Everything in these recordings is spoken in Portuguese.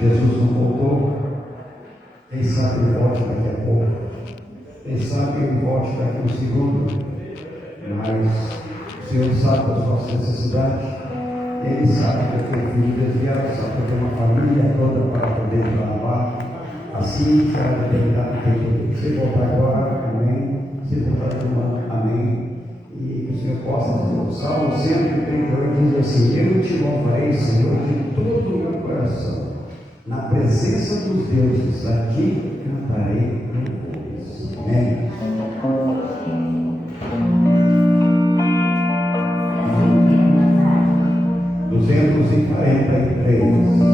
Jesus não voltou. Quem sabe ele volte daqui a pouco. Quem sabe ele volte daqui a um segundo. Mas o Senhor sabe das nossas necessidades. Ele sabe que eu fui desviado, sabe que eu tenho uma família toda para poder lavar. Assim será determinado tempo. Se voltar agora, amém. Se voltar agora, amém. E o Senhor possa dizer, o Salmo 138 diz assim: eu te louvarei, Senhor, de todo o meu coração. Na presença dos deuses, aqui cantarei louvores. Amém. 243.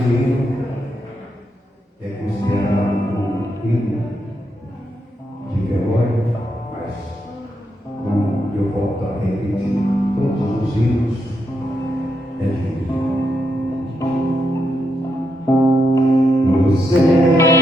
esse hino é considerado um hino de velório, mas como eu volto a repetir, todos os hinos é de vida. No céu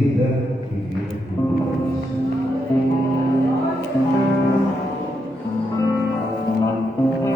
vida e vida com Deus.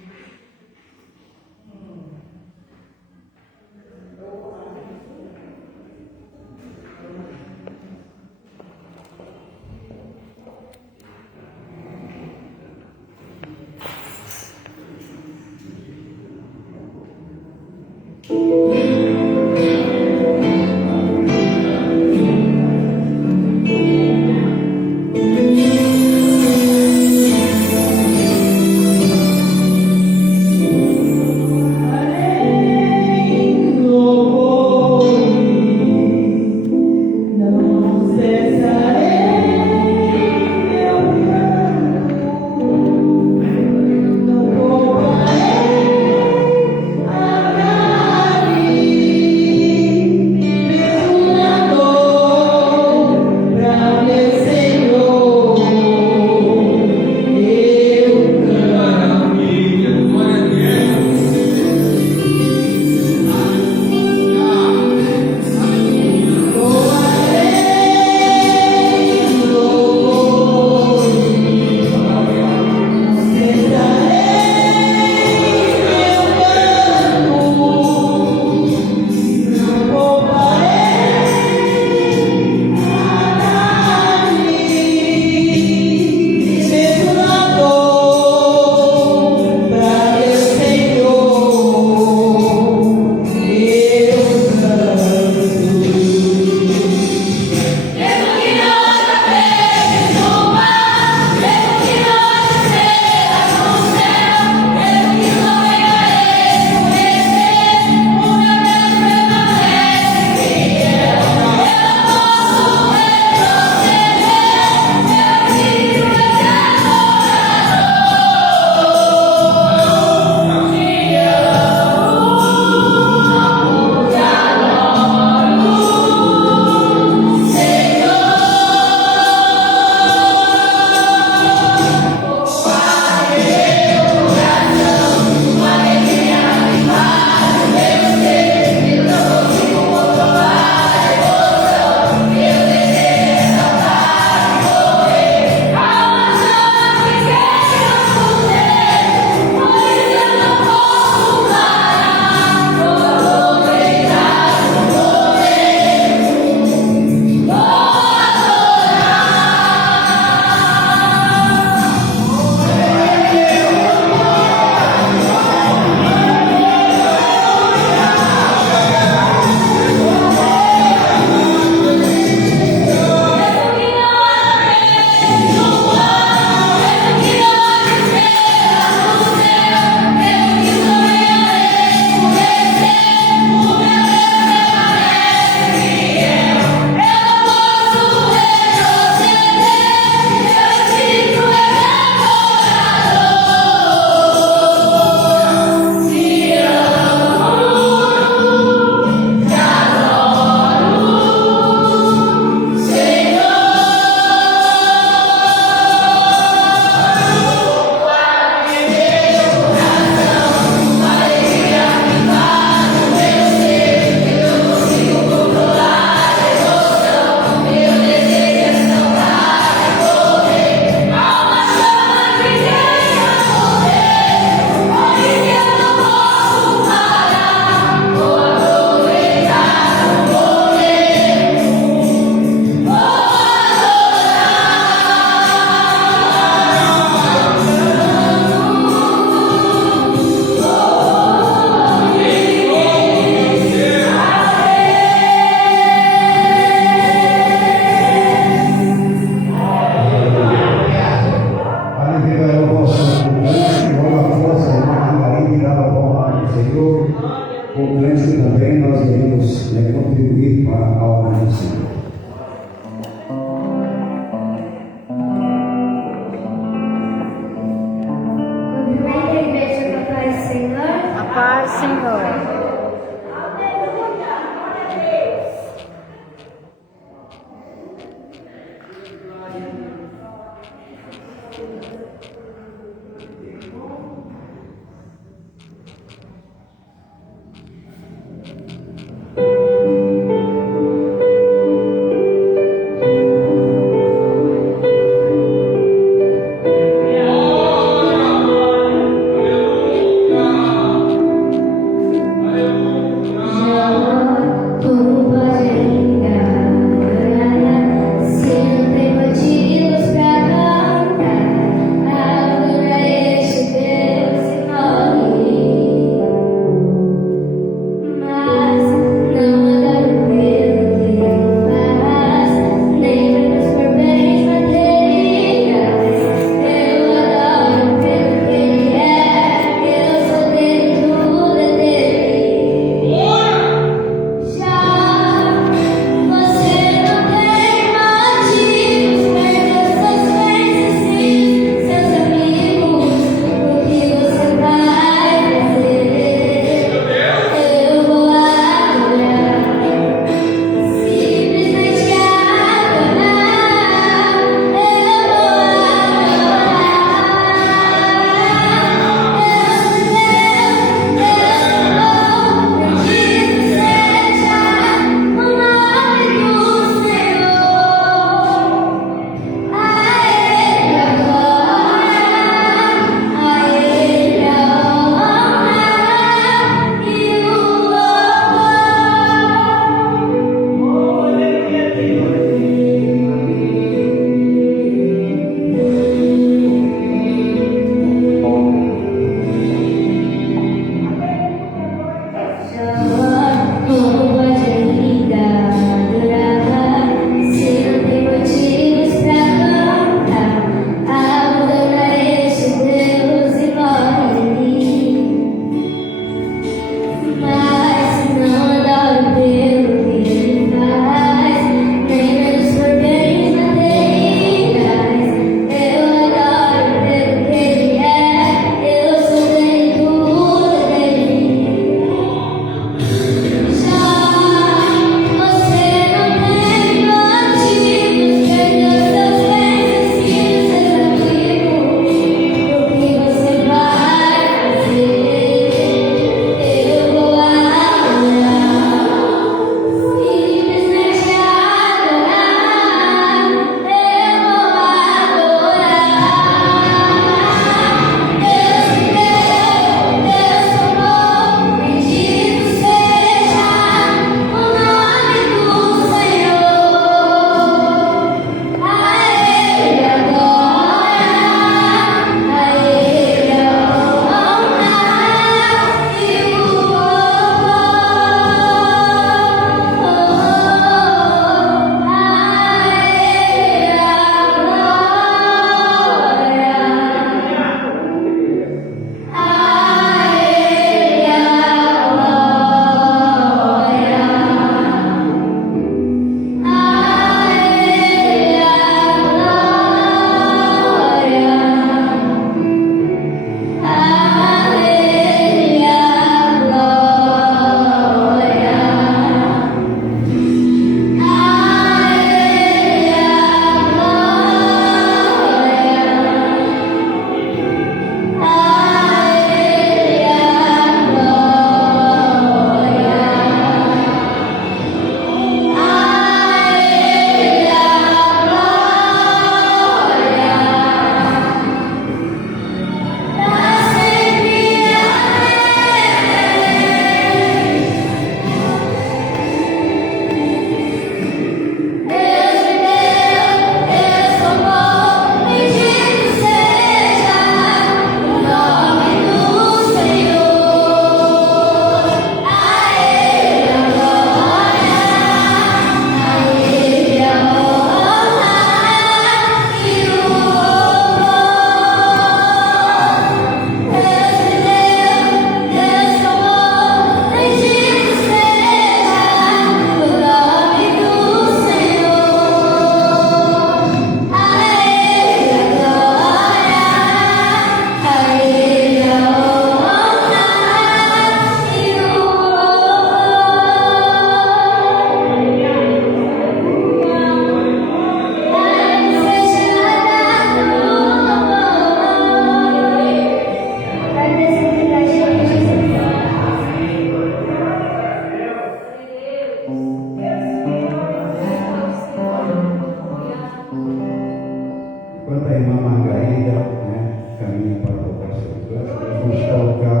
Enquanto a irmã Margarida, né, caminha para colocar seu canto, nós vamos colocar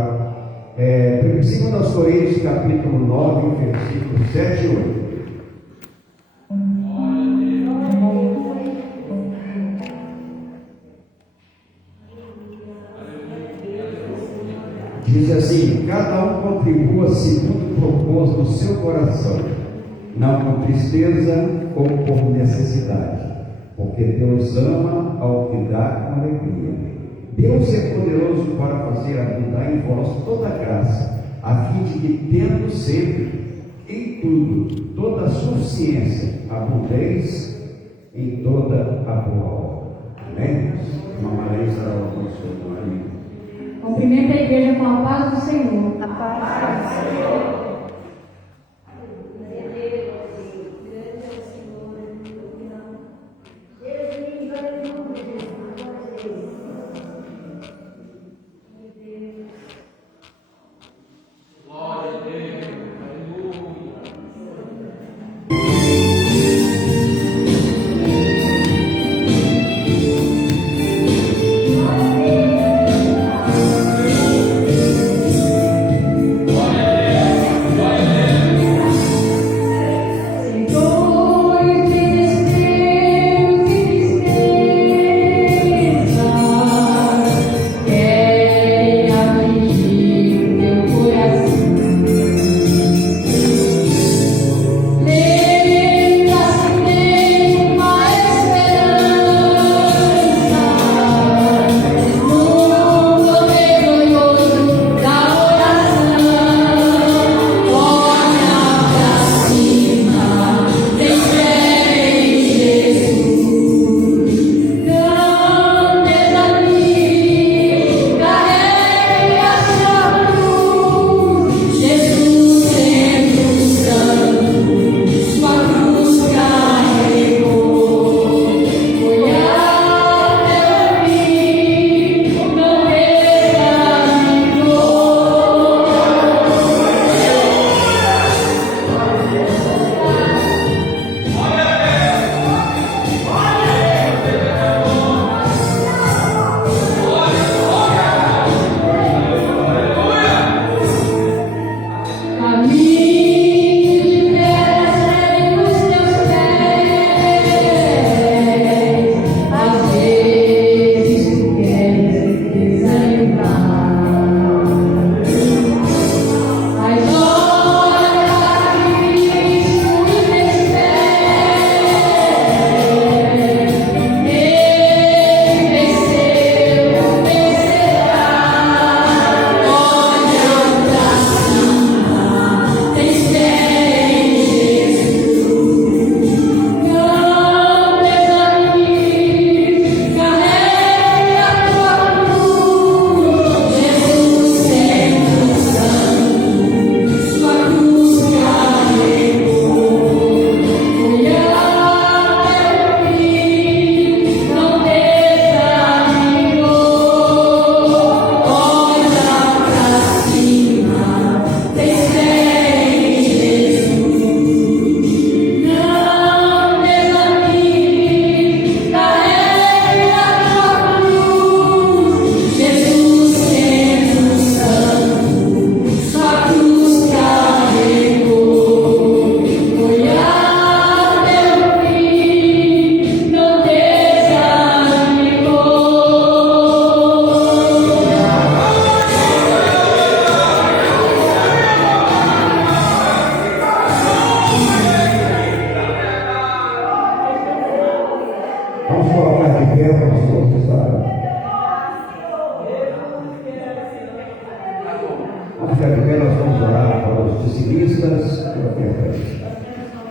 2 Coríntios, capítulo 9, versículos 7 e 8. Diz assim: cada um contribua segundo propôs no seu coração, não com tristeza ou por necessidade, porque Deus ama ao que dá com alegria. Deus é poderoso para fazer abundar em vós toda graça, a fim de que, tendo sempre em tudo toda a suficiência, abundeis em toda a boa obra. Amém? Uma Maria estará ao nosso marido. Cumprimenta a igreja com a paz do Senhor. A paz do Senhor.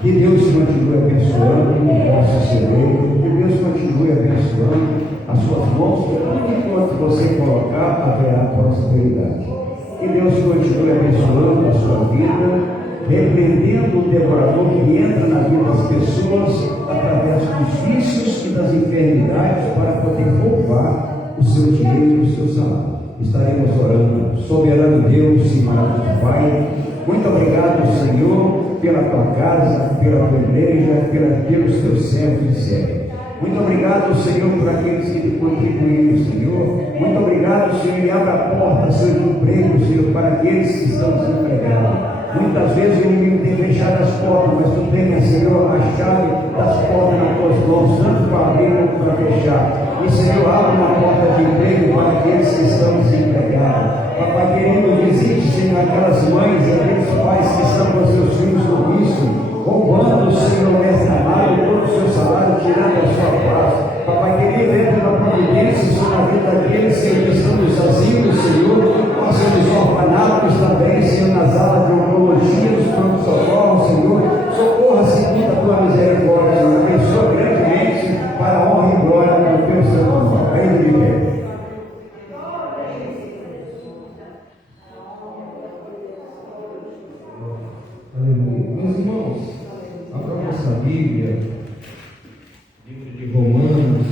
Que Deus continue abençoando o vosso celeiro, que Deus continue abençoando as suas mãos, enquanto você colocar, haverá prosperidade. Que Deus continue abençoando a sua vida, repreendendo o devorador que entra na vida das pessoas através dos vícios e das enfermidades para poder roubar o seu dinheiro e o seu salário. Estaremos orando. Soberano Deus e maravilhoso Pai, muito obrigado, Senhor, pela tua casa, pela tua igreja, pelos teus servos e servas. Muito obrigado, Senhor, por aqueles que contribuíram, Senhor. Muito obrigado, Senhor, e abra a porta, Senhor, de emprego, Senhor, para aqueles que estão desempregados. Muitas vezes o inimigo tem fechado as portas, mas tu tenha, Senhor, a chave das portas nas tuas mãos, tanto para abrir como para fechar. E, Senhor, abre uma porta de emprego para aqueles que estão desempregados. Papai querido, visite, Senhor, aquelas mães e aqueles pais que estão com seus filhos no vício, roubando, Senhor, mestre amado, todo o seu salário, tirando a sua paz. Papai querido, entra na providência sobre a vida daqueles que estão nos asilos, Senhor, nossa, nos orfanatos também, Senhor, nas alas de oncologia, nos pronto-socorro, Senhor, socorra segundo a tua misericórdia, Senhor, abençoa grandemente para a honra e glória do teu santo nome. Venha de pé. Aleluia. Meus irmãos, abra nossa Bíblia, livro de Romanos,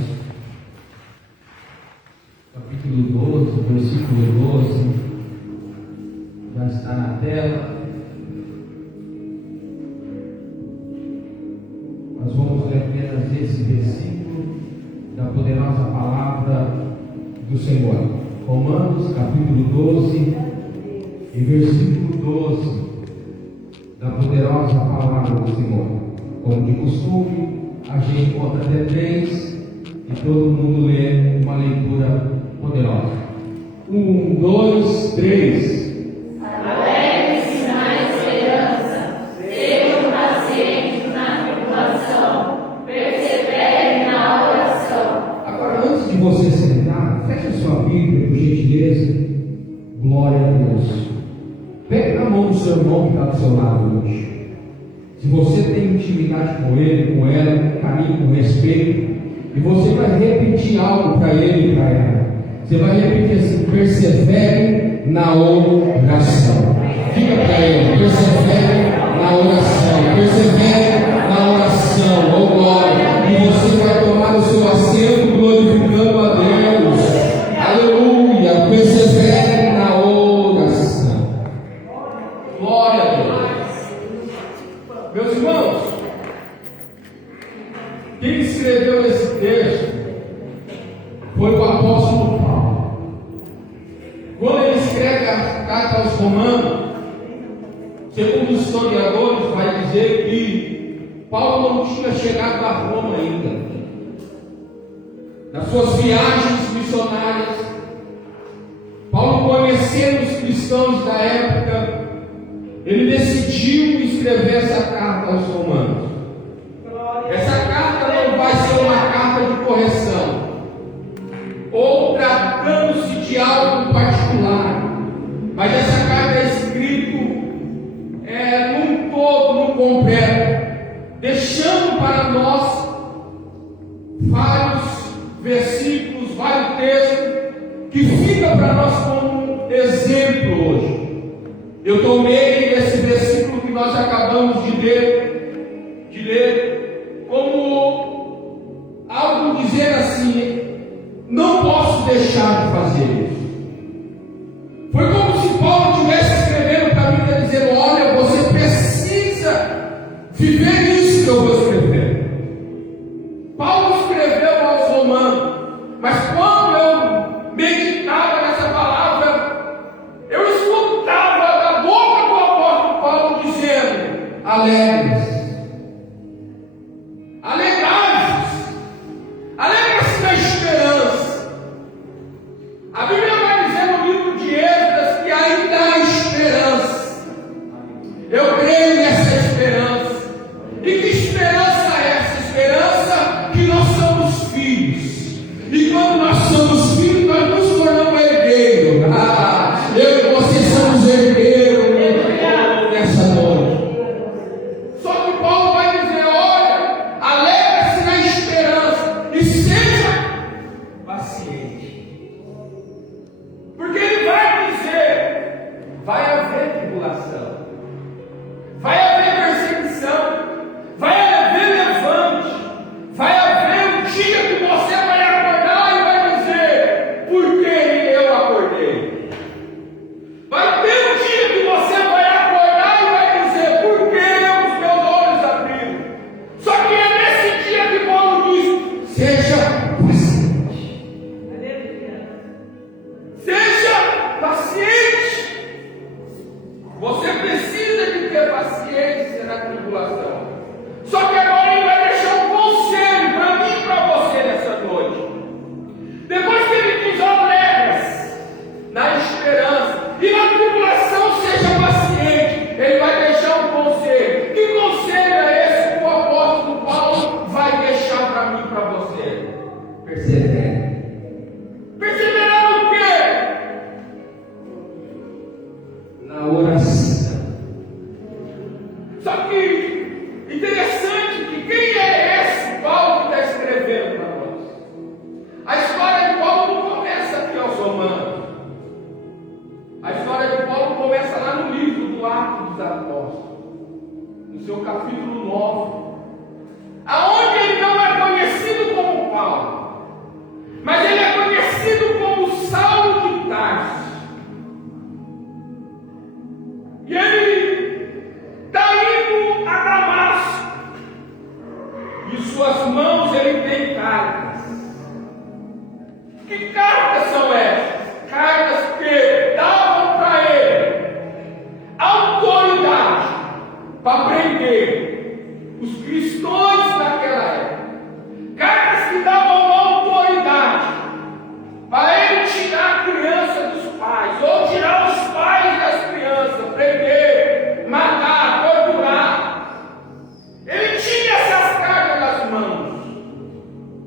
capítulo 12, versículo 12, já está na tela. Nós vamos ler apenas esse versículo da poderosa palavra do Senhor. Romanos, capítulo 12, e versículo 12. Da poderosa palavra do Senhor. Como de costume, a gente conta até 3 e todo mundo lê uma leitura poderosa. 1, 2, 3. Alegre-se na esperança, sejam pacientes na tribulação, perseverem na oração. Agora, antes de você sentar, feche sua Bíblia, por gentileza. Glória a Deus. Pegue na mão do seu irmão que está do seu lado hoje. Se você tem intimidade com ele, com ela, caminhe com respeito, e você vai repetir algo para ele e para ela. Você vai repetir assim: persevere na oração. Diga para ele: persevere na oração. Persevere na oração. Oh glória! E você vai tomar o seu assento glorificando a Deus. Aleluia! Persevere na oração. Glória a Deus. Meus irmãos, quem escreveu esse texto foi o apóstolo Paulo. Quando ele escreve a carta aos Romanos, segundo os historiadores, vai dizer que Paulo não tinha chegado a Roma ainda. Nas suas viagens missionárias, Paulo, conhecendo os cristãos da época, ele decidiu escrever essa carta aos Romanos. Essa carta não vai ser uma carta de correção, ou tratando-se de algo particular, mas essa carta é escrita num todo, num completo, deixando para nós vários versículos, vários textos, que fica para nós como exemplo hoje. Eu tomei esse versículo que nós acabamos de ler como algo dizer assim: não posso deixar de fazer isso. Foi como se Paulo estivesse escrevendo para mim e dizendo: olha, você precisa viver isso que eu vou escrever. Paulo escreveu aos Romanos, mas quando eu meditava nessa palavra, eu escutava da boca do apóstolo Paulo dizendo: alegres. Alegrai-vos. Alegre-se na esperança. A Bíblia vai dizer no livro de Esdras que ainda há esperança. Eu creio nessa esperança. E que esperança é essa? Esperança que nós somos filhos. E quando nós somos cartas. Que cartas são essas? Cartas que davam para ele autoridade para prender os cristãos daquela época. Cartas que davam autoridade para ele tirar a criança dos pais, ou tirar os pais das crianças, prender, matar, torturar. Ele tinha essas cartas nas mãos.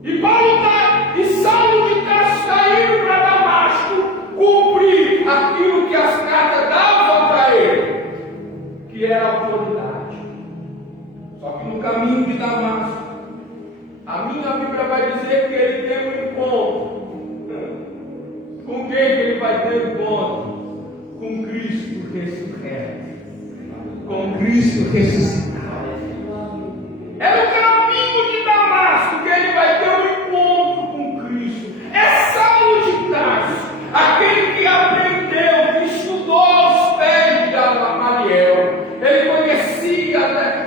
E Saulo de Tarso está indo para Damasco cumprir aquilo que as cartas davam para ele, que era autoridade. Só que no caminho de Damasco, a minha Bíblia vai dizer que ele tem um encontro. Com quem que ele vai ter um encontro? Com Cristo ressurreto. Com Cristo ressuscitado. É no caminho de Damasco que ele vai ter um encontro com Cristo. É Saulo de Tarso, aquele que aprendeu, que estudou aos pés de Gamaliel. Ele conhecia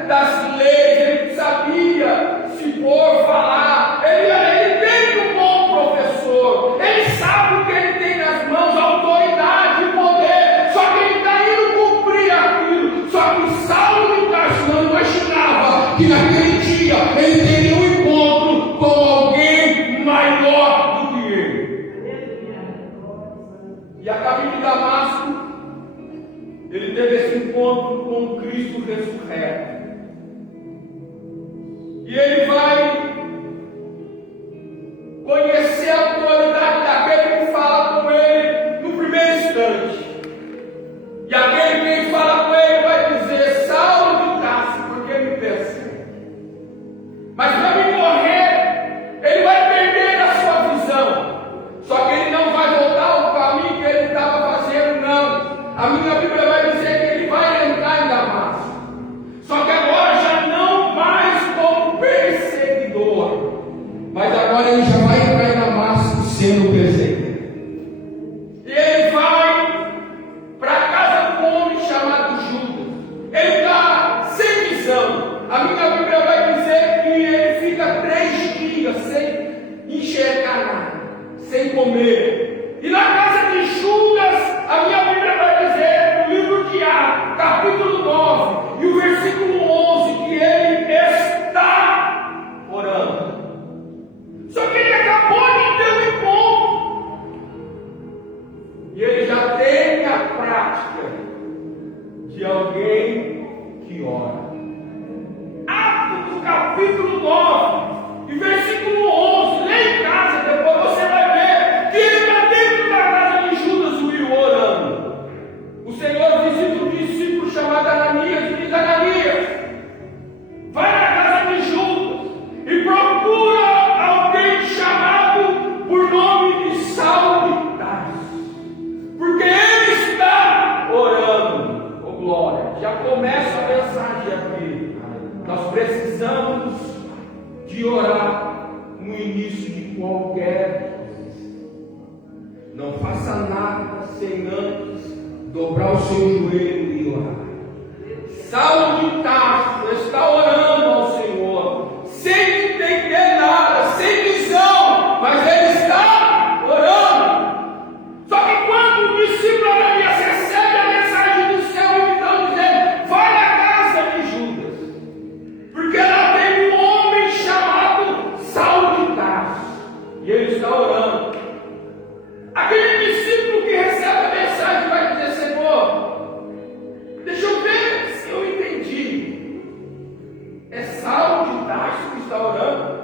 das leis, ele sabia se for falar. Ele tem um bom professor. Ele sabe o que ele tem nas mãos, autoridade e poder. Só que ele está indo cumprir aquilo. Só que Saulo de Tarso não imaginava que naquele dia ele teria um encontro com alguém maior do que ele. E a caminho de Damasco, ele teve esse encontro com Cristo ressurreto. E ele vai conhecer a autoridade daquele que fala com ele no primeiro instante. E aquele que fala com ele vai dizer: Saulo de Tarso, por que me persegue? Mas para me morrer, ele vai perder a sua visão. Só que ele não vai voltar ao caminho que ele estava fazendo, não. A minha Bíblia vai dizer que ele vai entrar em Damasco. Só que agora já não mais como perseguidor, mas agora ele já vai entrar em Damasco sendo perseguido. E ele vai para a casa de um homem chamado Judas. Ele está sem visão. A minha Bíblia vai dizer que ele fica 3 dias sem enxergar nada, sem comer. E na casa de Judas, a minha Bíblia vai dizer no livro de Atos, capítulo 9, e o versículo 11, que ele está orando. Só que ele acabou de ter um encontro. E ele já tem a prática de alguém que ora. Atos capítulo 9 e versículo 11. Lê em casa, depois você vai ver que ele está dentro da casa de Judas, o Will, orando. O Senhor visita um discípulo chamado Ananias e diz: Ananias, vai na casa de Judas e procura alguém chamado por nome de Saulo de Tarso, porque ele está orando. Oh glória, já começa a mensagem aqui. Nós precisamos de orar no início de qualquer coisa. Não faça nada sem antes dobrar o seu joelho e orar. Saulo de Tarso está orando ao Senhor, sem entender nada, sem visão, mas ele está orando. Só que quando o discípulo Ananias recebe a mensagem do céu, ele está dizendo: vai na casa de Judas, porque lá tem um homem chamado Saulo de Tarso, e ele está orando. Aquele discípulo que recebe a mensagem vai dizer: Senhor, deixa eu ver se eu entendi. É Saulo de Tarso que está orando?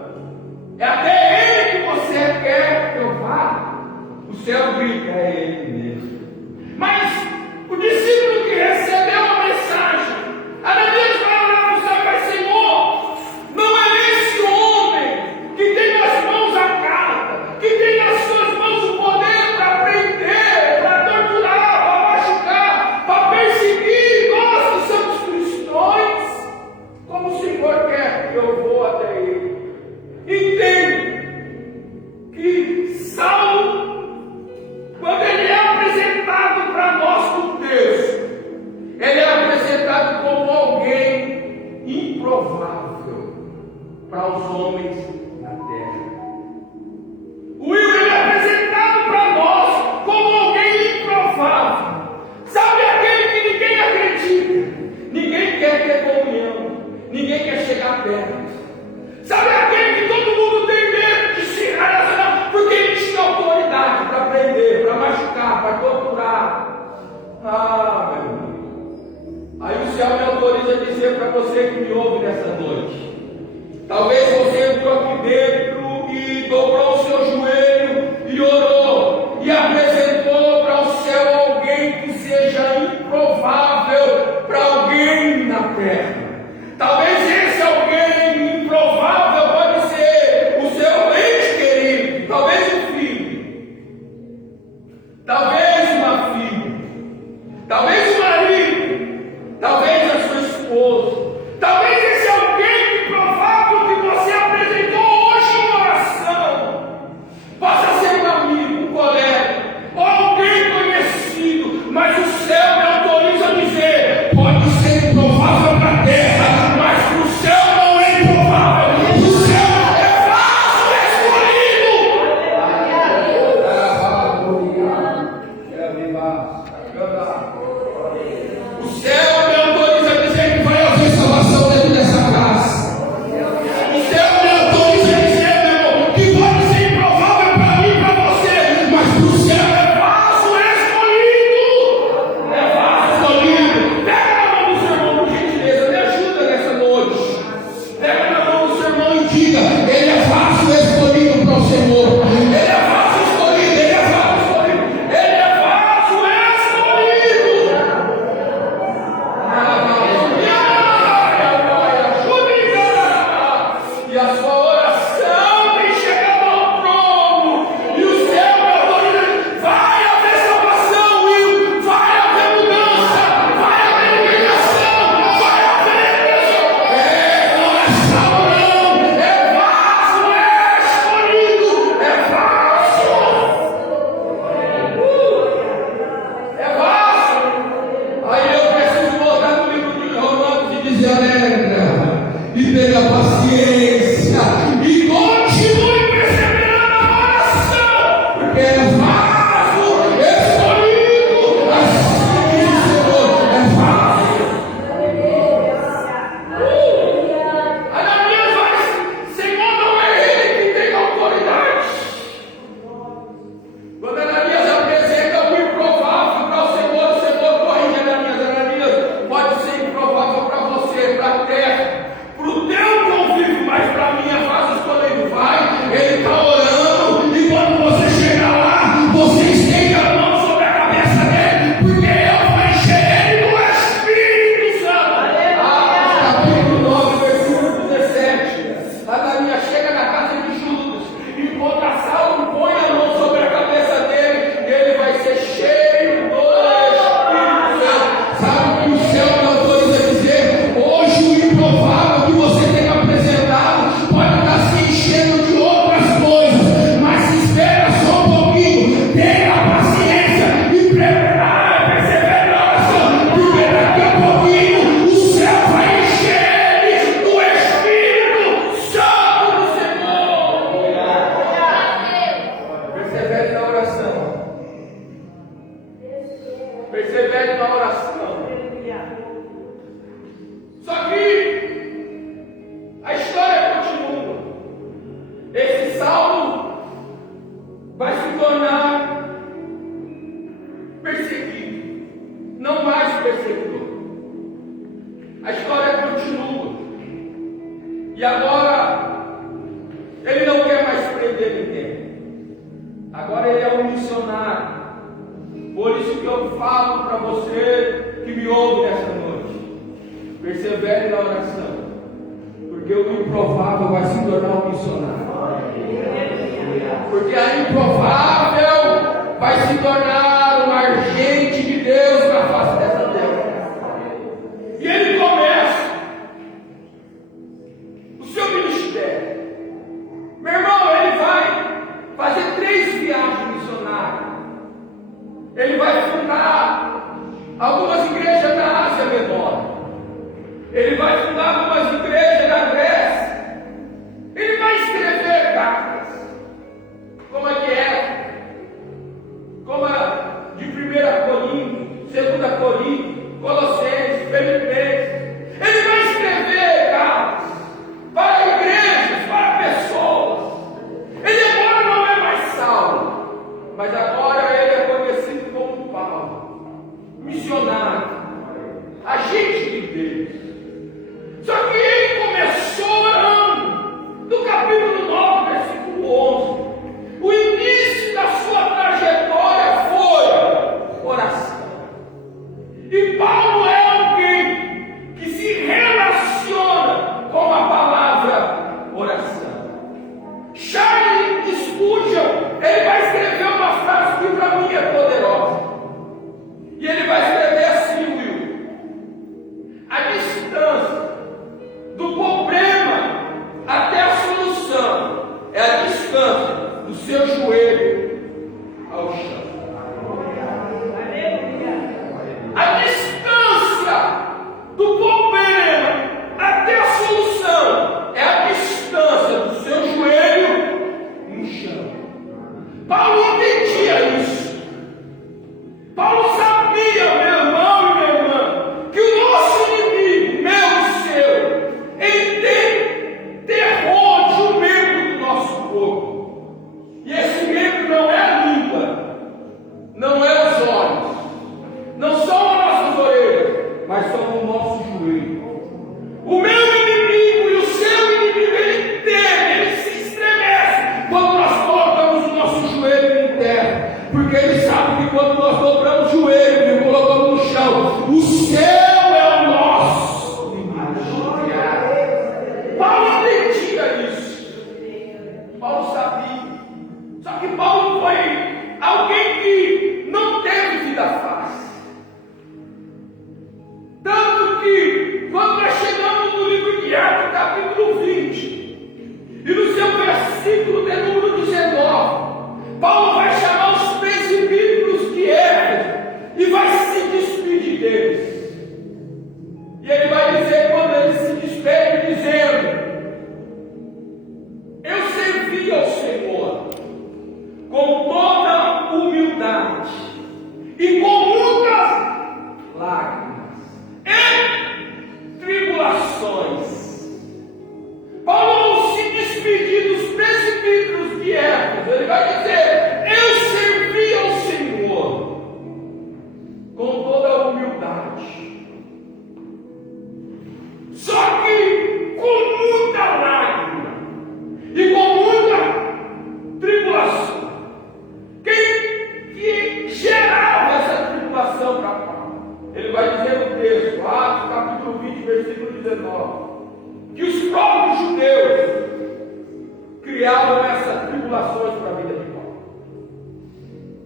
É até ele que você quer que eu vá? O céu grita: é ele mesmo. Mas o discípulo que recebeu a mensagem, Ananias vai olhar para o céu e vai: Senhor, não é esse homem que tem nas mãos a carta, que tem nas suas mãos o poder para prender, para torturar, para machucar, para perseguir nós que somos cristãos? Como o Senhor quer que eu vou até ele? Entende que Saulo, quando ele é apresentado para nós no texto, ele é apresentado como alguém improvável para os homens da terra. terra. Sabe aquele que todo mundo tem medo de se relacionar, porque ele tinha autoridade para prender, para machucar, para torturar. Ah, meu amigo. Aí o céu me autoriza a dizer para você que me ouve nessa noite. Talvez você entrou aqui dentro e dobrou o seu joelho e orou e apresentou para o céu alguém que seja improvável para alguém na terra. Talvez esse alguém improvável pode ser o seu ente querido, talvez um filho, talvez uma filha, talvez um marido, talvez a sua esposa, talvez esse alguém improvável que você apresentou hoje em oração possa ser um amigo, um colega, ou alguém conhecido, mas o céu me autoriza a dizer: pode ser improvável na terra, mas para o céu não é improvável. O céu é vaso escolhido. O céu me autoriza a dizer que vai haver salvação dentro dessa casa. O céu me autoriza a dizer, meu irmão, que pode ser improvável para mim e para você, mas para o céu é vaso escolhido. É vaso escolhido. Pega na mão do seu irmão, por gentileza, me ajuda nessa noite. Pega na mão do seu irmão e diga: ele é vaso escolhido para o Senhor. Ele é vaso escolhido, ele é vaso escolhido. Ele é vaso escolhido. E a sua oração tem chegado ao trono, e o céu me autoriza. Vai haver salvação, Will. Vai haver mudança, vai haver libertação, vai haver bênção. É coração não, é vaso, é escolhido, é vaso. É vaso. Aí eu preciso voltar no livro de Romanos e dizer: alegra e tenha paciência e continue perseverando na oração, porque é vaso escolhido. Assim diz o Senhor: é vaso. Ananias vai: Senhor, não é ele que tem autoridade. Quando Ananias apresenta o improvável para o Senhor corrige Ananias. Ananias, pode ser improvável para você, para a terra, para o teu convívio, mas para mim é vaso escolhido. Vai, ele está orando, e quando você chegar lá, você estende a mão sobre a cabeça dele, porque eu vou encher ele do Espírito Santo. Capítulo 9, versículo 17. Ananias chega na casa de Judas, encontra Saulo, põe a mão sobre a cabeça dele, ele vai ser cheio do Espírito Santo. Sabe o que o céu me autoriza a dizer? Hoje o improvável que você tem apresentado pode estar se enchendo de outras coisas, mas espera só um pouquinho, tenha paciência e persevere na oração, porque daqui a pouquinho o céu vai encher ele do Espírito Santo do Senhor. Persevere na oração. Persevere na oração. Só que a história continua. Esse Saulo vai se tornar perseguido, não mais perseguidor. A história continua. E agora ele não quer mais prender ninguém. Agora ele é um missionário. Por isso que eu falo para você que me ouve nessa noite: persevere na oração, porque o improvável vai se tornar um missionário. Porque a improvável vai se tornar um agente de Deus na face dessa terra. E ele começa o seu ministério. Meu irmão, ele vai fazer 3 viagens missionárias. Ele vai fundar algumas igrejas na Ásia Menor. Ele vai fundar algumas igrejas na Grécia. Ele vai escrever cartas, como a de Éfeso, como a de 1 Coríntios. versículo de número 19, Paulo vai chamar os presbíteros de Éfeso e vai se despedir deles. E ele vai dizer, quando ele se despede, dizendo: eu servi ao Senhor com toda humildade e com muitas lágrimas e tribulações. Paulo não se despedir dos presbíteros de Éfeso, ele vai dizer: eu servi ao Senhor com toda a humildade, só que com muita lágrima e com muita tribulação. Quem gerava essa tribulação para Paulo? Ele vai dizer no texto, Atos capítulo 20, versículo 19, que os próprios judeus criavam essas tribulações para a vida de Paulo.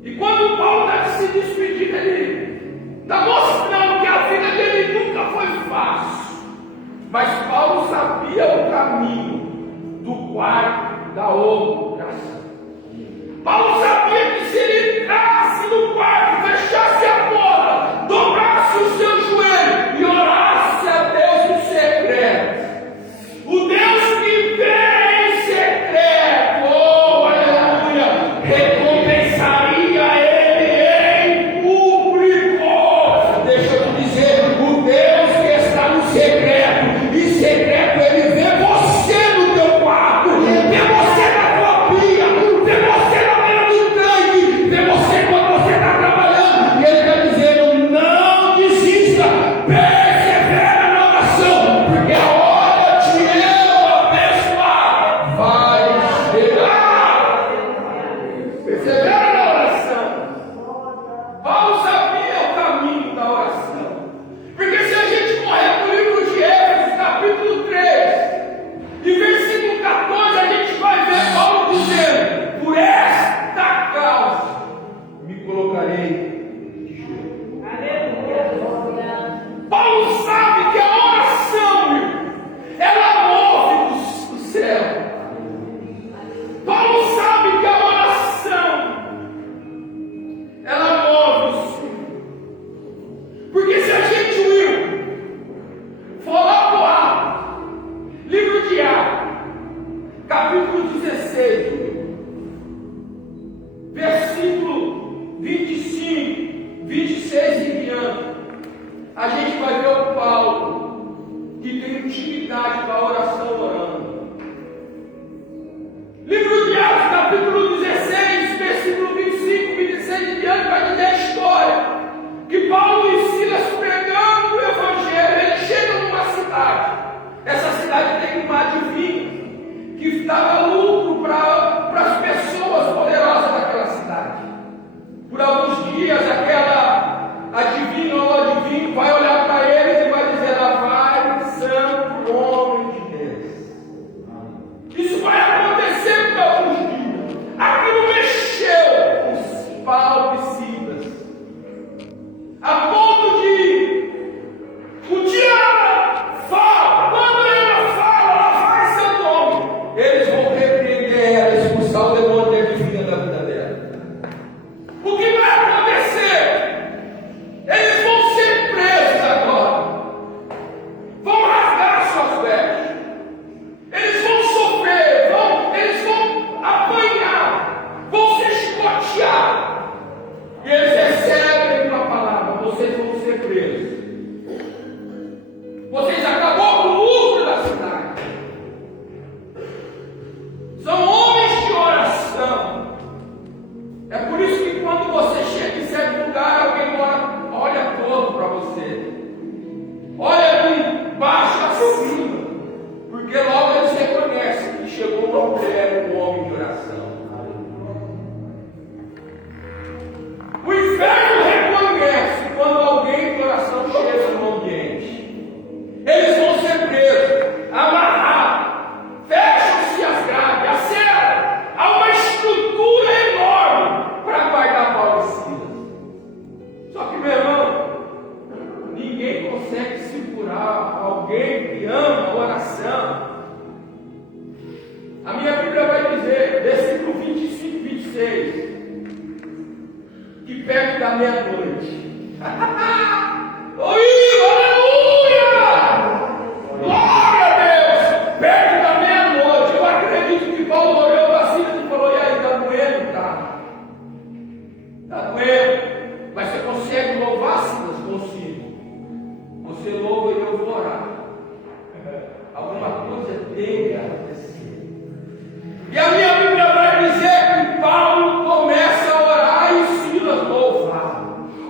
E quando Paulo está se despedindo, ele está mostrando que a vida dele nunca foi fácil. Mas Paulo sabia o caminho do quarto da oração. Paulo sabia que se ele entrasse no quarto, fechasse a porta, dobrasse o seu joelho e orasse a Deus em secreto, o Deus que vê em secreto, oh aleluia, recompensaria ele em público. Deixa eu te dizer, o Deus que está no secreto, em secreto ele vê você no teu quarto, vê você na tua pia, vê você na beira do tanque, vê você quando você está trabalhando. E ele está dizendo: não desista, persevera na oração, porque a hora de eu abençoar vai chegar. Persevera na oração. Paulo sabia o caminho da oração, porque se a gente correr para o livro de Éfeso, capítulo 3, e versículo 14, a gente vai ver Paulo dizendo: por esta causa me colocarei de joelho. Paulo sabe que a oração, ela move o céu. Paulo sabe que a oração, ela move o céu. Porque se a gente, Will, for lá para o Atos, livro de Atos, capítulo 16, versículo 25, 26 e diante, a gente vai ver o Paulo que tem intimidade com a oração orando. Livro de Atos, capítulo 16, versículo 25, 26 e diante, vai dizer a história que Paulo e Silas pregando o evangelho, eles chegam numa cidade. Essa cidade tem um adivinho que dava lucro para as pessoas poderosas daquela cidade. Por alguns dias, aquela adivinho ou adivinho vai olhar para eles e vai dizer: lá vai o santo homem de Deus. Isso vai acontecer por alguns dias. Aquilo mexeu com Paulo e Silas, a ponto de o diabo fala, quando ela fala, ela faz seu nome, eles vão repreender ela, expulsar o demônio da adivinha da vida dela. O que vai acontecer? Eles vão ser presos agora, vão rasgar suas vestes, eles vão sofrer, eles vão apanhar, vão ser chicoteados. E eles recebem uma palavra: vocês vão ser presos. Vocês acabou com o lucro da cidade. São homens de oração. É por isso que quando você chega em certo lugar, alguém olha todo para você. Olha de baixo a cima. Porque logo eles reconhecem que chegou uma mulher, um homem de oração. O inferno reconhece quando alguém de oração chega no ambiente. Eles vão ser presos, amarrados, fecham-se as grades, a cela. Há uma estrutura enorme para guardar Paulo e Silas. Só que, meu irmão, ninguém consegue segurar alguém que ama a oração. A minha Bíblia vai dizer à meia-noite. Oi, aleluia! Glória a Deus! Perto da meia-noite, eu acredito que Paulo olhou para cima e falou: e aí, está doendo? Tá. Está doendo. Mas você consegue louvar, Silas? Consigo. Você louva e eu vou orar. Alguma coisa tem que acontecer. E a minha Bíblia vai dizer que Paulo começa a orar e Silas louvar.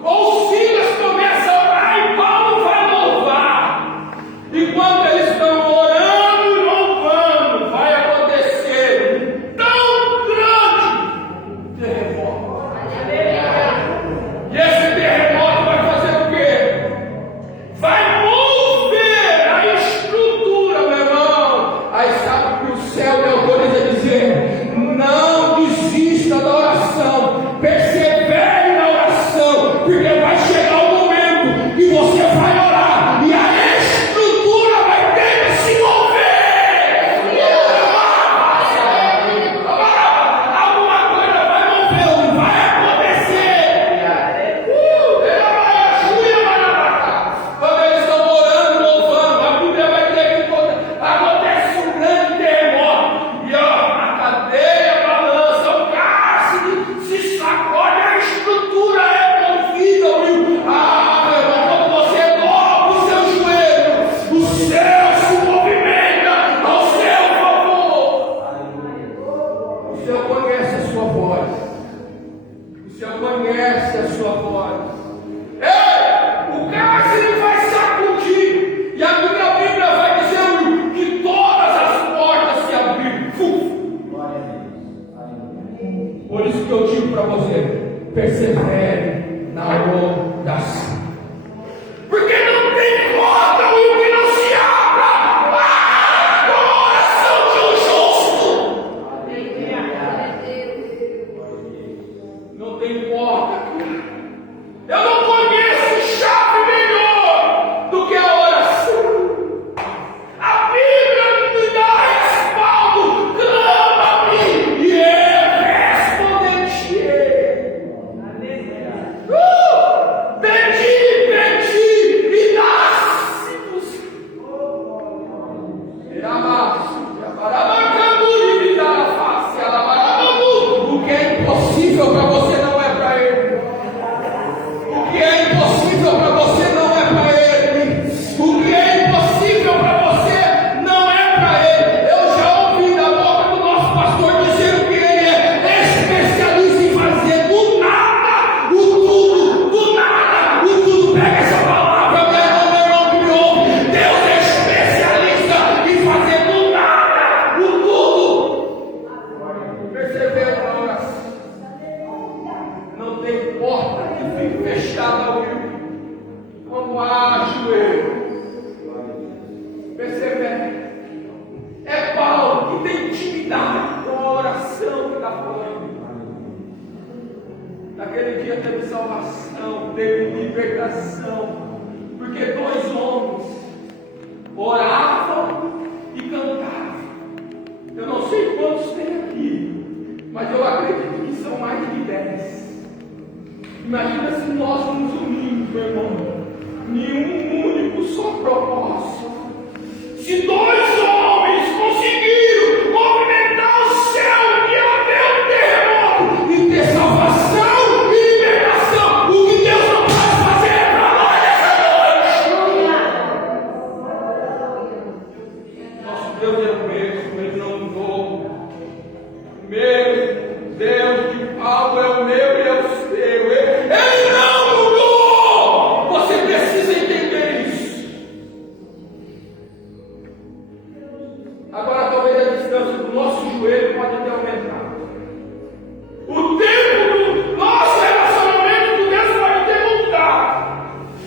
Ou Silas começa a orar e Paulo vai louvar. E quando eles estão orando e louvando, vai acontecer um tão grande terremoto. E esse terremoto vai fazer o quê? Vai mover a estrutura, meu irmão. Aí sabe que o céu me autoriza a dizer: não desista da oração, persevere na oração, porque vai chegar o momento que você vai orar e a estrutura vai ter que se mover. Alguma coisa vai mover, vai acontecer. Quando eles estão orando, louvando, a Bíblia vai dizer que acontece um grande terremoto. E a cadeia balança, o cárcere se sacode, a estrutura é movida. Meu irmão, quando você dobra o seu joelho, o céu se movimenta ao seu favor. O Senhor conhece a sua voz. O Senhor conhece a sua voz. Ei, o cárcere vai sacudir. E a minha Bíblia vai dizer que todas as portas se abriram. Por isso que eu digo para você: persevere na oração. Porque não tem porta o que não se abra com a oração de um justo. Não tem porta. Eu não conheço chave melhor do que a oração. A Bíblia me dá respaldo. Clama a mim e eu responder-te-ei. Pedi e dá-se-vos. O que é impossível para você não é para ele. O que é impossível para você não é para ele. O que é impossível para você não é para ele. Eu já ouvi da boca do nosso pastor dizendo que ele é especialista em fazer do nada o tudo. Do nada o tudo. Pega essa palavra, meu irmão que me ouve. Deus é especialista em fazer do nada o tudo. Persevera na oração. Não tem porta que fique fechada ao vivo. Quando há joelho, persevere. É Paulo que tem intimidade com a oração que está falando. Naquele dia teve salvação, teve libertação, porque dois homens oravam e cantavam. Eu não sei quantos tem aqui, mas eu acredito que são mais de 10. Imagina se nós nos unimos, meu irmão, em um único só propósito. Se dois homens conseguiram movimentar o céu e haver um terremoto e ter salvação e libertação, o que Deus não pode fazer para nós essa noite? Nosso Deus é o mesmo, Ele não mudou. Meu Deus de Paulo é o meu e é o seu. Ele não mudou. Você precisa entender isso. Agora, talvez a distância do nosso joelho pode ter aumentado. O tempo do nosso relacionamento com Deus pode ter mudado.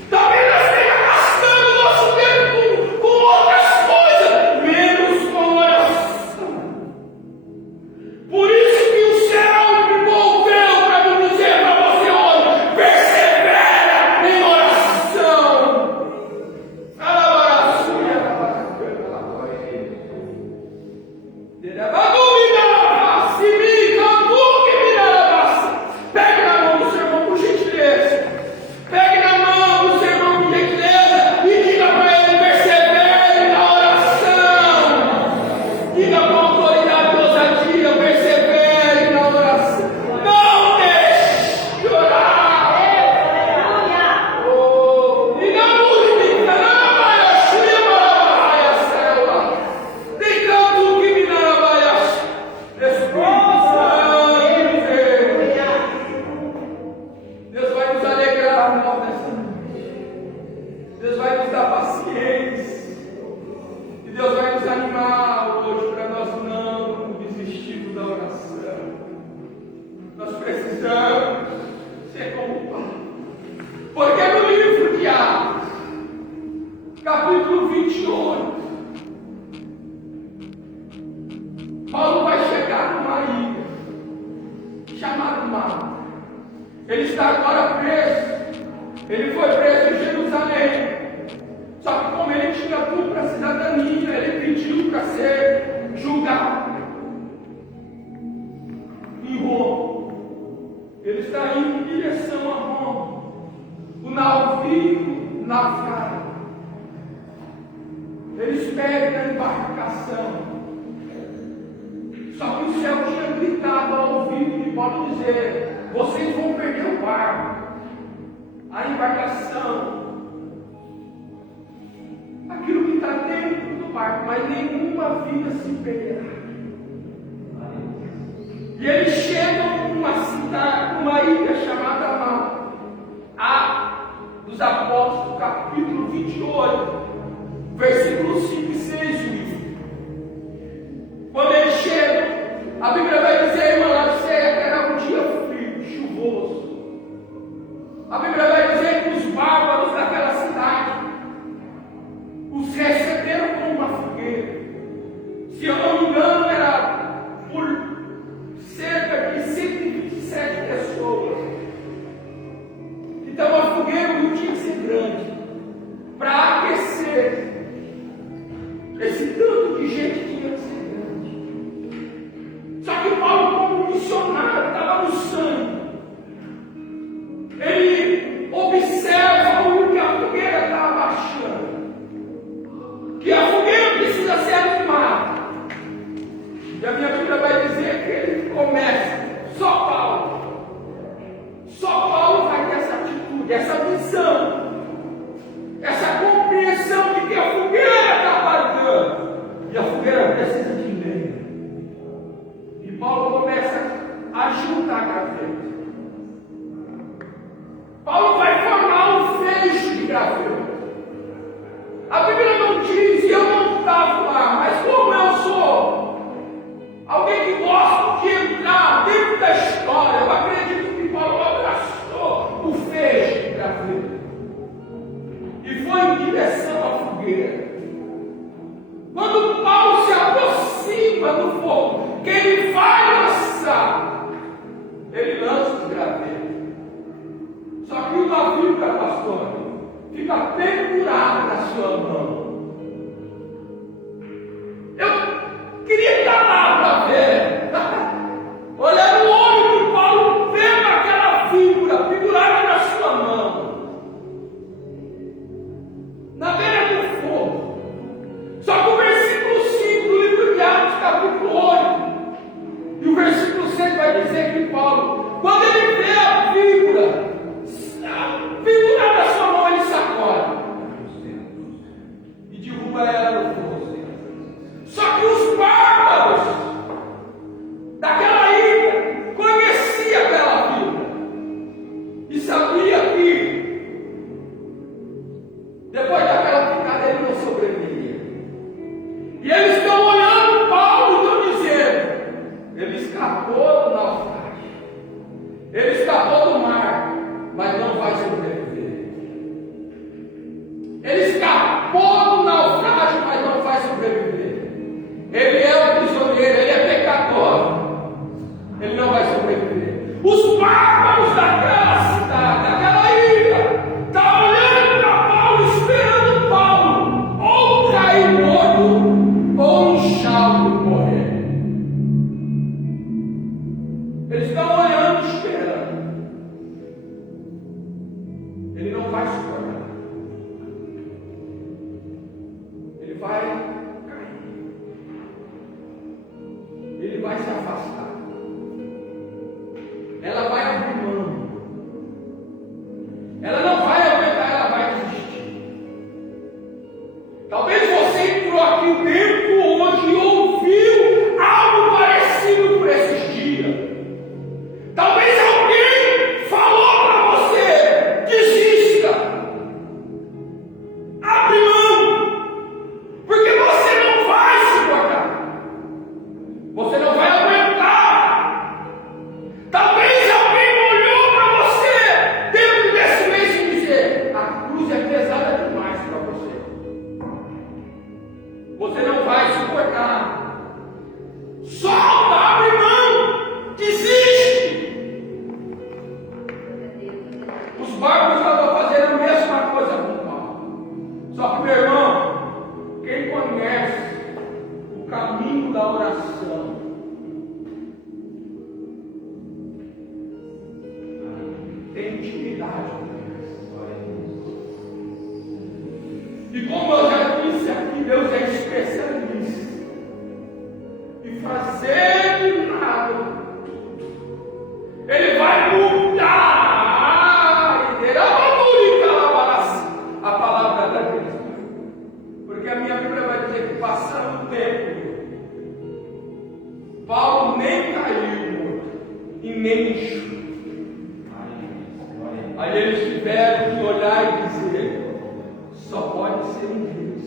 Talvez nós estejamos gastando o nosso tempo com outras coisas, menos com oração. Por isso que o céu me envolveu para me dizer para você hoje: persevera em oração. 28, Paulo vai chegar numa ilha chamada Malta. Ele está agora preso. Ele foi preso em Jerusalém. Só que como ele tinha dupla cidadania, ele pediu para ser julgado em Roma. Ele está indo em direção a Roma. O navio naufraga. Eles pegam a embarcação. Só que o céu tinha gritado ao ouvido de Paulo dizer: vocês vão perder o barco, a embarcação, aquilo que está dentro do barco, mas nenhuma vida se perderá. E eles chegam numa cidade, numa ilha chamada Malta. Atos dos Apóstolos, capítulo 28, versículos 5 e 6 diz. Quando eles chegam, a Bíblia vai dizer, irmã Laodiceia, que era um dia frio, chuvoso. A Bíblia vai dizer que os bárbaros daquela cidade os receberam com uma fogueira. Se eu não me engano, era por cerca de 127 pessoas. Então a fogueira não tinha que ser grande para aquecer. Esse tanto de gente tinha que ser grande. Só que Paulo, como missionário, estava no sangue. Ele observa que a fogueira está abaixando, que a fogueira precisa ser animada. E a minha Bíblia vai dizer que ele começa, só Paulo vai ter essa atitude, essa visão, essa compreensão de que a fogueira está apagando e a fogueira precisa de lenha. E Paulo começa a juntar gravetos. Paulo vai formar um feixe de gravetos. A Bíblia não diz, e eu não estava lá, mas como eu sou alguém que gosta de entrar dentro da história, eu acredito que Paulo abraçou o feixe de gravetos e foi em direção à fogueira. Quando Paulo se aproxima do fogo, que ele vai lançar, ele da oração. Tem intimidade com Deus. E como eu já disse aqui, Deus é especialista em fazer nada. Ele vai mudar a palavra da Deus. Porque a minha Bíblia vai dizer que passando o tempo, Paulo nem caiu e nem inchou. Aí eles tiveram que olhar e dizer: só pode ser um Deus.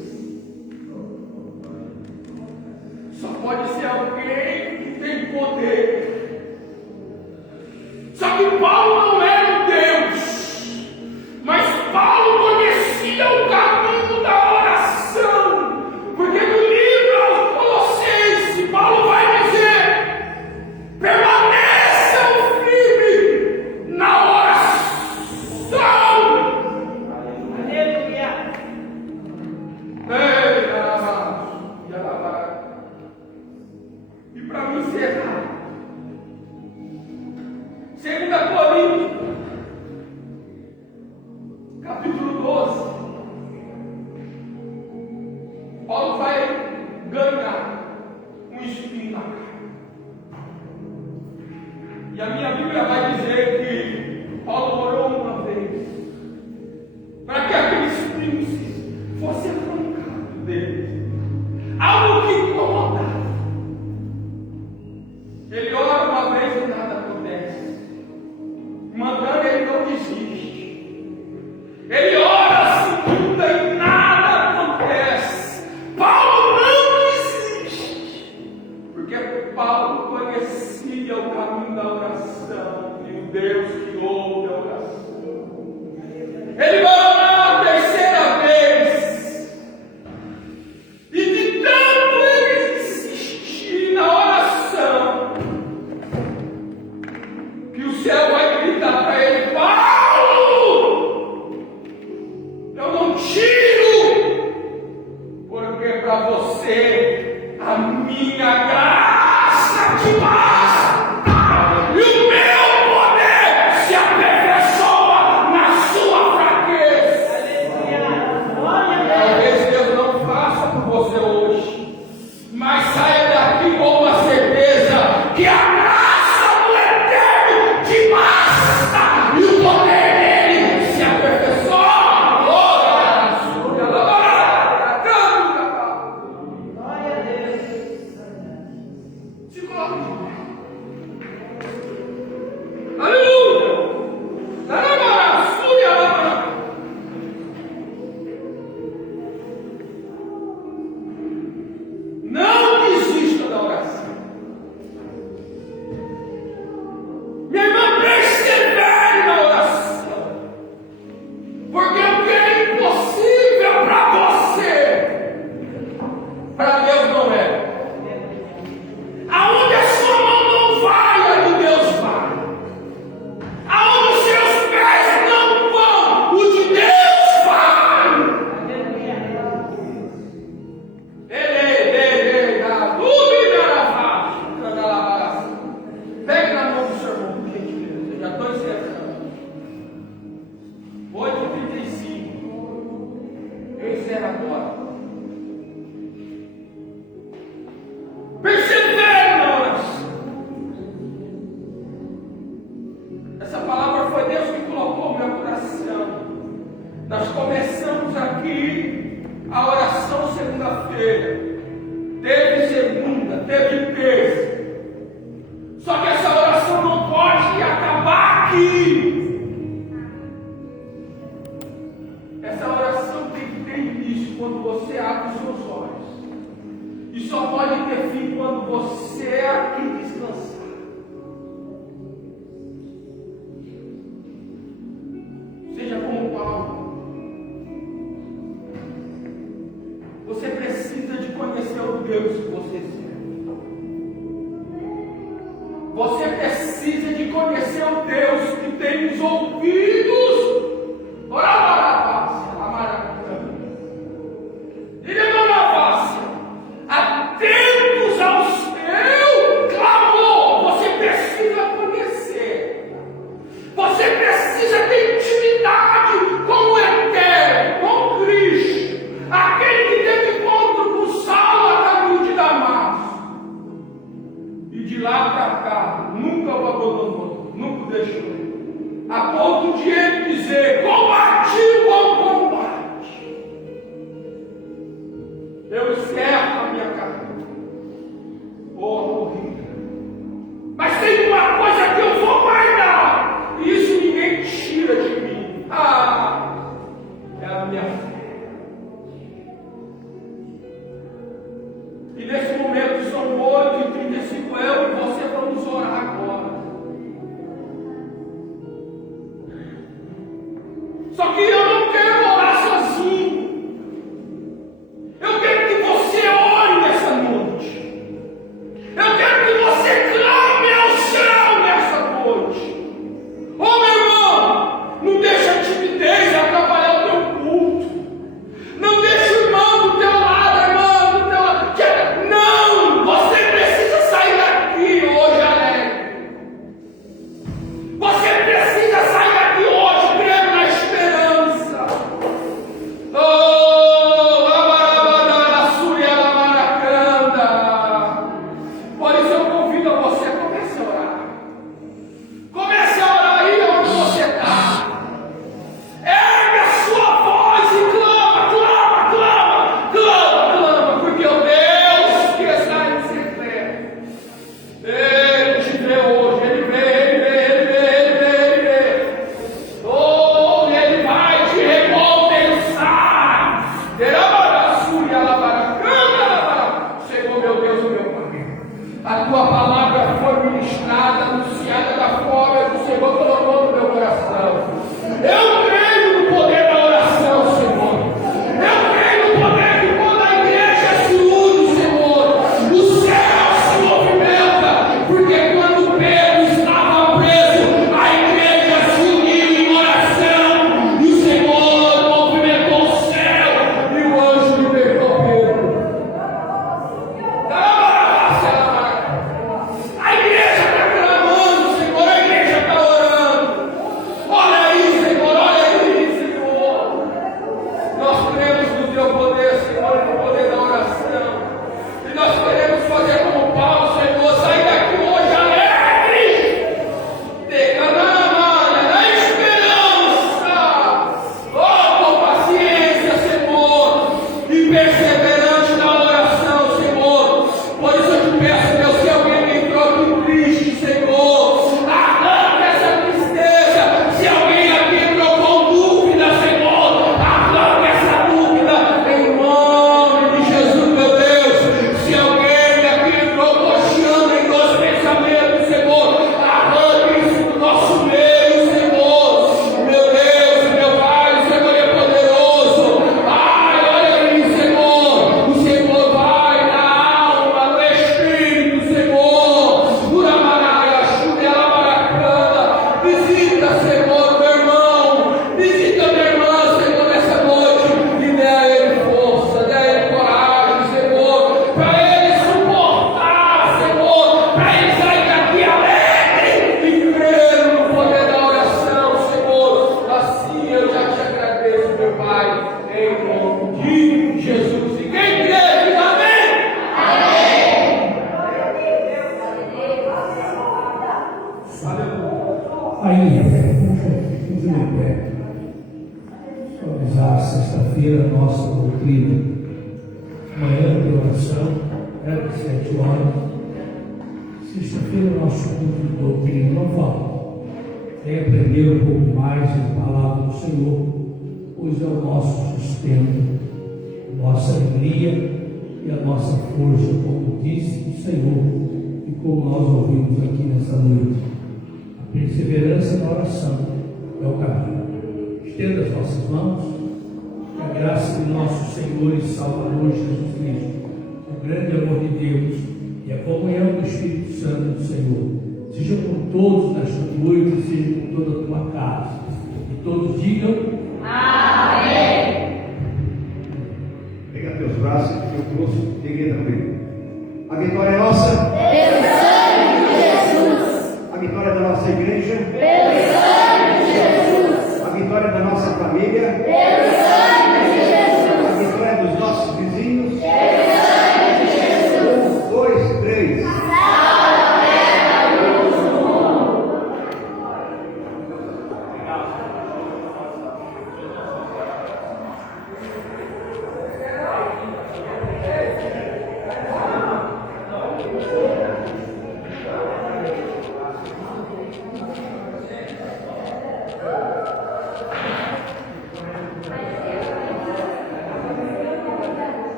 Só pode ser alguém que tem poder. Só que Paulo não era um Deus, mas Paulo conhecia o caminho da oração, porque no livro aos Colossenses, Paulo vai dizer: permaneçam firmes na oração. Aleluia. E para me encerrar, 2 Coríntios, capítulo 12, Paulo vai ganhar um espinho na carne. E a minha Bíblia vai dizer que Paulo orou uma vez para que aquele espinho fosse arrancado dele. Algo que incomodava. Ele ora uma vez e nada acontece. Mandando, ele não desiste. Ele ora a segunda e nada acontece. Paulo não desiste, porque Paulo conhecia o caminho da oração e o Deus que ouve a oração. Ele vai orar a terceira vez, e de tanto ele insistir na oração, que o céu vai gritar para ele: Paulo, eu não tiro, porque para você a minha graça te basta, e o meu poder se aperfeiçoa na sua fraqueza. Talvez Deus não faça por você hoje, mas saia daqui com uma certeza que a graça do Eterno te basta, e o poder dele se aperfeiçoa. Glória a Deus. Se coloque de pé. Aleluia. Não desista da oração. de lá para cá, nunca o abandonou, nunca o deixou. A ponto de ele dizer: combati o bom combate. Eu encerro a minha carreira. Morri. Mas tem uma coisa que eu vou guardar, e isso ninguém tira de mim. É a minha fé. E nesse momento são 8h35, eu e você vamos orar agora. Só que eu não quero orar sozinho. Eu quero que você ore nessa noite. Eu quero que você clame ao céu nessa noite. Ô meu irmão, não deixa a timidez atrapalhar o teu culto. Não deixa o irmão do teu lado, a irmã do teu lado. Não, você precisa sair daqui hoje alegre. Você precisa sair daqui hoje crendo na esperança. Oh, Labarabadaraçúria, Labaracanda. Por isso eu convido a você, comece a orar. Comece a orar aí onde você está. Ergue a sua voz e clama, clama, clama, clama, clama, porque o Deus que está em secreto, Ele te vê hoje, Ele vê. Oh, Ele vai te recompensar. Derabaraçúria, Labaracanda. Senhor, meu Deus, meu Pai, a tua palavra foi ministrada, anunciada da forma que o Senhor colocou no meu coração. Eu creio no poder da oração, Senhor. Eu creio no poder que quando a igreja se une, Senhor, o céu se movimenta. Porque quando Pedro estava preso, a igreja se uniu em oração. E o Senhor movimentou o céu e o anjo libertou Pedro. A igreja está clamando, Senhor, a igreja está orando. Olha aí, Senhor, Nós cremos no teu poder, Senhor, no poder da oração. E nós queremos fazer como Paulo, Senhor, sair daqui hoje alegre, declamando na esperança, com paciência, Senhor, e perseverante na oração, Senhor. Por isso eu te peço, Deus, se alguém entrou aqui triste, Senhor, arranca essa tristeza. Se alguém aqui entrou com dúvida, Senhor, arranca essa dúvida em nome de Jesus, meu Deus. Se alguém aqui entrou cocheando em dois pensamentos, Senhor, arranca isso do nosso meio, Senhor. Meu Deus, meu Pai, o Senhor é poderoso. Olha aí, Senhor. O Senhor vai na alma, no espírito, Senhor. Uramaraia, Xudela, Maracana. Visita, Senhor, meu irmão. Visita minha irmã, Senhor, nessa noite. E dê a ele força, dê a ele coragem, Senhor. Para ele suportar, Senhor. Para ele sair daqui alegre e crer no poder da oração, Senhor. Assim eu já te agradeço, meu Pai, em nome de Jesus. E quem crê, diz amém. Aí, vamos em pé. Suavizar sexta-feira, nossa doutrina. Manhã de oração, era 7 horas. Sexta-feira, nosso culto de doutrina não falta. É aprender um pouco mais da palavra do Senhor, pois é o nosso sustento, nossa alegria e a nossa força, como disse o Senhor, e como nós ouvimos aqui nessa noite. A perseverança na oração é o caminho. Estenda as nossas mãos, que a graça de nosso Senhor e Salvador Jesus Cristo, o grande amor de Deus e a comunhão do Espírito Santo do Senhor, seja com todos nesta noite, seja com toda a tua casa. E todos digam Amém. Pega teus braços e eu trouxe, peguei também. A vitória é nossa.